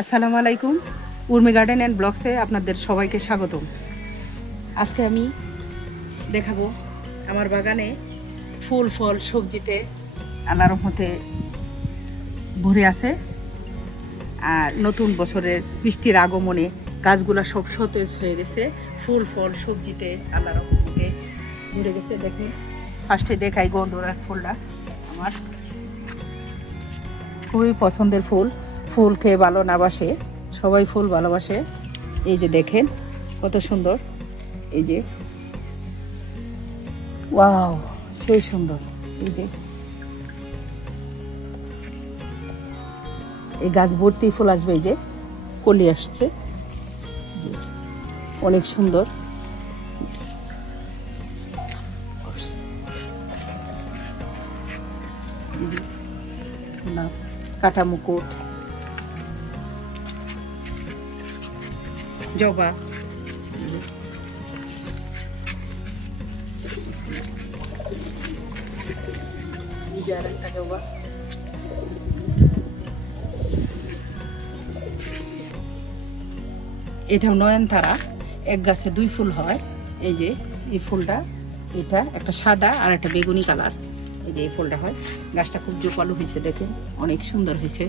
আসসালামু আলাইকুম। Urmi garden and ব্লগসে আপনাদের সবাইকে স্বাগতম। আজকে আমি দেখাবো আমার বাগানে ফুল ফল সবজিতে আল্লাহর রহমতে ভরে আছে। আর নতুন বছরের বৃষ্টির আগমনে গাছগুলো সব সতেজ হয়ে গেছে, ফুল ফল সবজিতে আল্লাহর রহমতে ভরে গেছে। দেখেন, ফার্স্টে দেখাই গন্ধরাজ ফুলটা। আমার খুবই পছন্দের ফুল। ফুল খেয়ে ভালো না বাসে, সবাই ফুল ভালোবাসে। এই যে দেখেন কত সুন্দর, এই যে ওয়াও, সেই সুন্দর। এই যে এই গাছ ভর্তি ফুল আসবে, এই যে কলি আসছে, অনেক সুন্দর। কাটা মুকুট, জবা, একটা জবা। এটাও নয়নতারা, এক গাছে দুই ফুল হয়। এই যে এই ফুলটা, এটা একটা সাদা আর একটা বেগুনি কালার। এই যে এই ফুলটা হয়। গাছটা খুব জোপালো হয়েছে, দেখেন অনেক সুন্দর হয়েছে।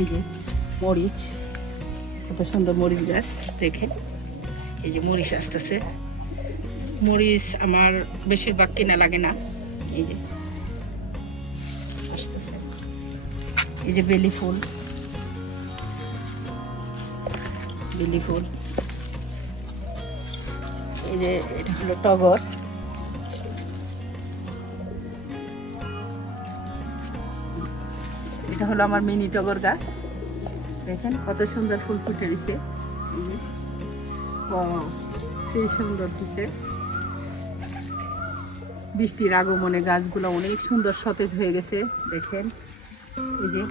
এই যে মরিচ, কত সুন্দর মরিচ গাছ, দেখেন এই যে মরিচ আসতেছে। মরিচ আমার বেশিরভাগ কিনা লাগে না, এই যে আসতেছে। এই যে বেলি ফুল, বেলি ফুল। এই যে এটা হলো টগর। এটা হলো আমার মিনি টগর গাছ, দেখেন কত সুন্দর ফুল ফুটে রয়েছে। সেই সুন্দর দিছে। বৃষ্টির আগমনে গাছগুলো অনেক সুন্দর সতেজ হয়ে গেছে, দেখেন এই যে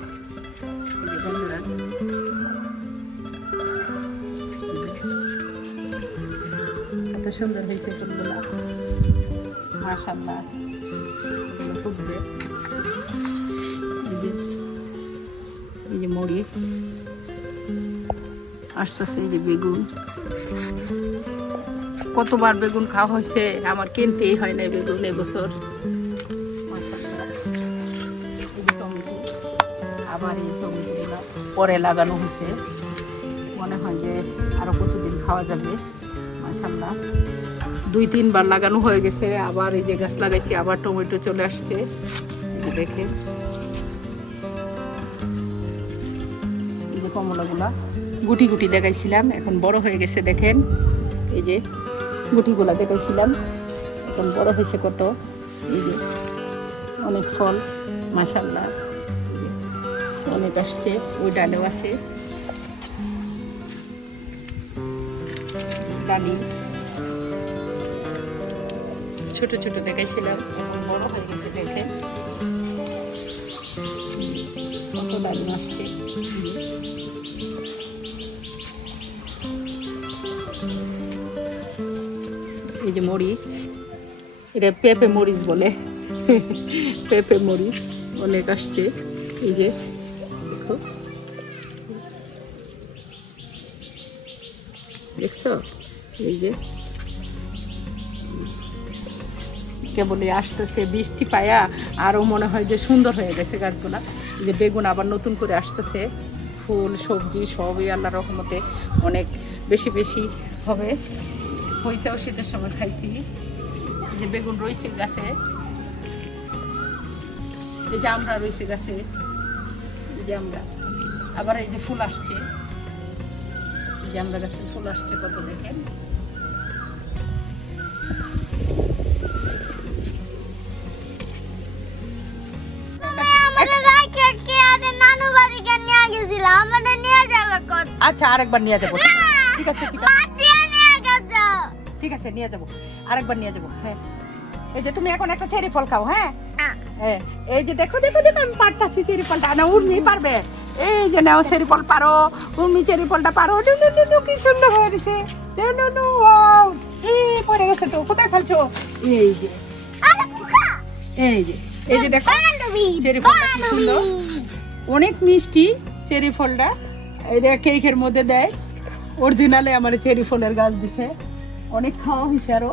গন্ধরাজ। কত সুন্দর হয়েছে ফুলগুলো, মাশাআল্লাহ। ফুটবে। এই যে মরিচ আসতেছে, এই যে বেগুন। কতবার বেগুন খাওয়া হয়েছে, আমার কিনতেই হয় না বেগুন এবছর। টমেটো, আবার এই টমেটোগুলো পরে লাগানো হয়েছে, মনে হয় যে আরো কতদিন খাওয়া যাবে। মাশাআল্লাহ, 2-3 বার লাগানো হয়ে গেছে। আবার এই যে গাছ লাগাইছি, আবার টমেটো চলে আসছে, দেখে। এই যে কমলাগুলা গুটি গুটি দেখাইছিলাম, এখন বড় হয়ে গেছে, দেখেন এই যে গুটিগুলা দেখাইছিলাম, এখন বড় হয়েছে কত। এই যে অনেক ফল, মাশাআল্লাহ, অনেক আসছে। ওই ডালেও আছে ডালি, ছোট ছোট দেখাইছিলাম, এখন বড় হয়ে গেছে, দেখেন কত ডালি আসছে। এই যে মরিচ, এটা পেঁপে মরিচ বলে, পেঁপে মরিচ অনেক আসছে। এই যে দেখো, দেখছো, এই যে কেবলই আসতেছে। বৃষ্টি পায়া আরো মনে হয় যে সুন্দর হয়ে গেছে গাছগুলা। যে বেগুন আবার নতুন করে আসতেছে, ফুল সবজি সবই আল্লাহর রহমতে অনেক বেশি বেশি হবে। হয়েছেও, শীতের সময় খাইছি। যে বেগুন রয়েছে গাছে, এই যে আমরা রয়েছে গাছে, এই যে আমরা আবার এই যে ফুল আসছে, এই যে আমরা গাছে ফুল আসছে কত, দেখেন আচ্ছা আরেকবার নিয়ে যাবো। ঠিক আছে, ঠিক আছে, ঠিক আছে, নিয়ে যাবো, আরেকবার নিয়ে যাবো। হ্যাঁ, এই যে তুমি এখন একটা চেরি ফল খাও। হ্যাঁ, এই যে দেখো দেখো দেখো, আমি পারতাছি চেরি ফলটা। না, উর্মি পারবে। এই যে নাও চেরি ফল, পারো উর্মি, চেরি ফলটা পারো। কি সুন্দর হয়ে গেছে, এই পড়ে গেছে তো, কোথায় ফেলছো? এই যে এই যে এই যে দেখো চেরি ফলটা কি সুন্দর। অনেক মিষ্টি চেরি ফলটা। এই দেখ কেকের মধ্যে দেয়, অরিজিনালে আমার চেরি ফলের গাছ দিছে। অনেক খাওয়া হয়েছে আরো।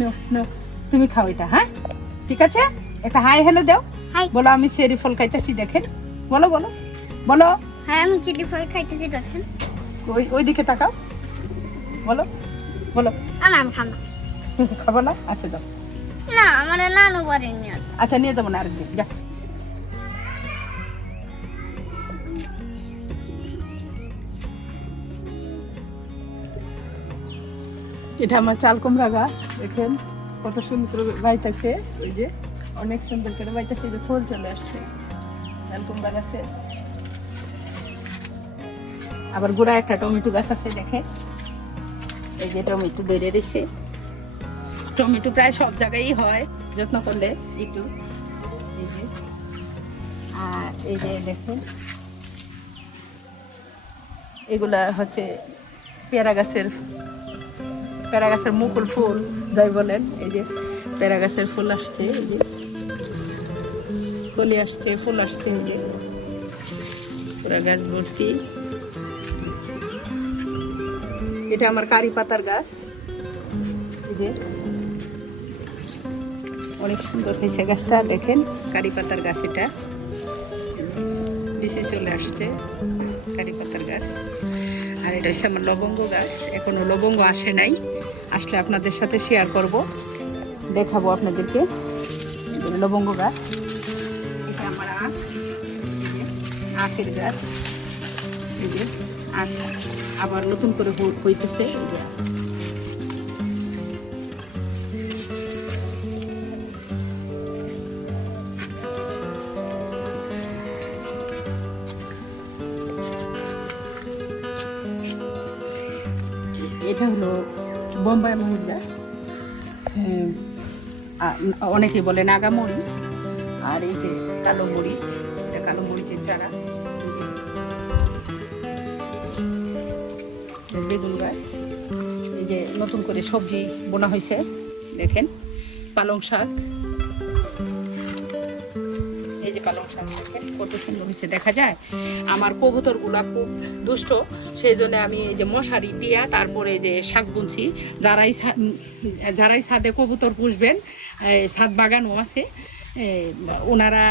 নো নো, তুমি খাও এটা, হ্যাঁ ঠিক আছে। একটা হাই হ্যালো দাও, বলো আমি চেরি ফল খাইতেছি দেখেন। বলো বলো বলো। হ্যাঁ আমি চেরি ফল খাইতেছি দেখেন। ওই দিকে তাকাও, বলো বলো। আমি খাবো খাবো না? আচ্ছা যাও। না আমার নানু বাড়ি নিয়ে। আচ্ছা নিয়ে যাবো না আরেকদিন, যা। এটা আমার চাল কুমড়া গাছ, দেখেন কত সুন্দর করে বাইতেছে। ওই যে অনেক সুন্দর করে বাইতেছে, যে ফুল চলে আসছে চাল কুমড়া গাছে। আবার গোড়া একটা টমেটো গাছ আছে, দেখেন এই যে টমেটো বেড়ে রয়েছে। টমেটো প্রায় সব জায়গায় হয় যত্ন করলে একটু। এই যে আর এই যে দেখুন এগুলা হচ্ছে পেয়ারা গাছের মুকুল ফুল যাই বলেন। এই যে পেয়ারা গাছের ফুল আসছে, এই যে কলি আসছে, ফুল আসছে, এই যে পুরা গাছ ভর্তি। এটা আমার কারি পাতার গাছ, এই যে অনেক সুন্দর হয়েছে গাছটা, দেখেন কারি পাতার গাছ। এটা বেশি চলে আসছে কারি পাতার গাছ। আর এটা হচ্ছে আমার লবঙ্গ গাছ, এখনো লবঙ্গ আসে নাই, আসলে আপনাদের সাথে শেয়ার করব, দেখাবো আপনাদেরকে। লবঙ্গ গাছ। এটা আমার আখ, আখের গাছ। এই যে আখ আবার নতুন করে হইতেছে। এই যে এটা হলো বোম্বাই মরিচ গাছ, অনেকেই বলে নাগা মরিচ। আর এই যে কালো মরিচ, এটা কালো মরিচের চারা। বেগুন গাছ, এই যে নতুন করে সবজি বোনা হয়েছে, দেখেন পালং শাক। এই যে পালং শাক দেখেন কত সুন্দর হয়েছে, দেখা যায়। আমার কবুতরগুলা খুব দুষ্ট, সেই জন্য আমি এই যে মশারি দিয়া তারপরে যে শাক বুনছি। যারাই ছাদে কবুতর পুষবেন, ছাদ বাগানও আছে, ওনারা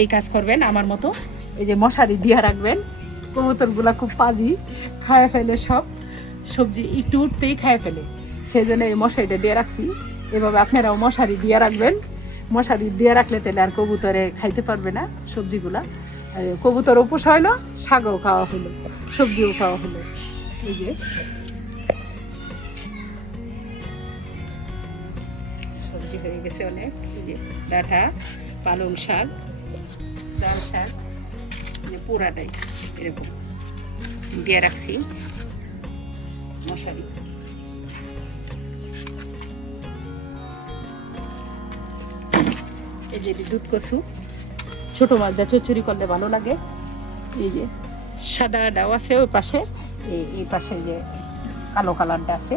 এই কাজ করবেন আমার মতো। এই যে মশারি দিয়া রাখবেন, কবুতরগুলা খুব পাজি, খায় ফেলে সব সবজি, একটু উঠতেই খায় ফেলে। সেই জন্য এই মশারিটা দিয়ে রাখছি। এভাবে আপনারাও মশারি দিয়ে রাখবেন। মশারি দিয়ে রাখলে তাহলে আর কবুতরে খাইতে পারবে না সবজিগুলা। আর কবুতরও পোষা হইলো, শাকও খাওয়া হলো, সবজিও খাওয়া হলো। এই যে সবজি হয়ে গেছে অনেক। এই যে ডাঁটা, পালং শাক, লাল শাক, পুরাটাই এরকম দিয়ে রাখছি মশারি। এই যে দুধ কচু, ছোট মাছ যা চচ্চড়ি করলে ভালো লাগে। এই যে সাদা ডাও আছে ওই পাশে, এই পাশে যে কালো কালারটা আছে।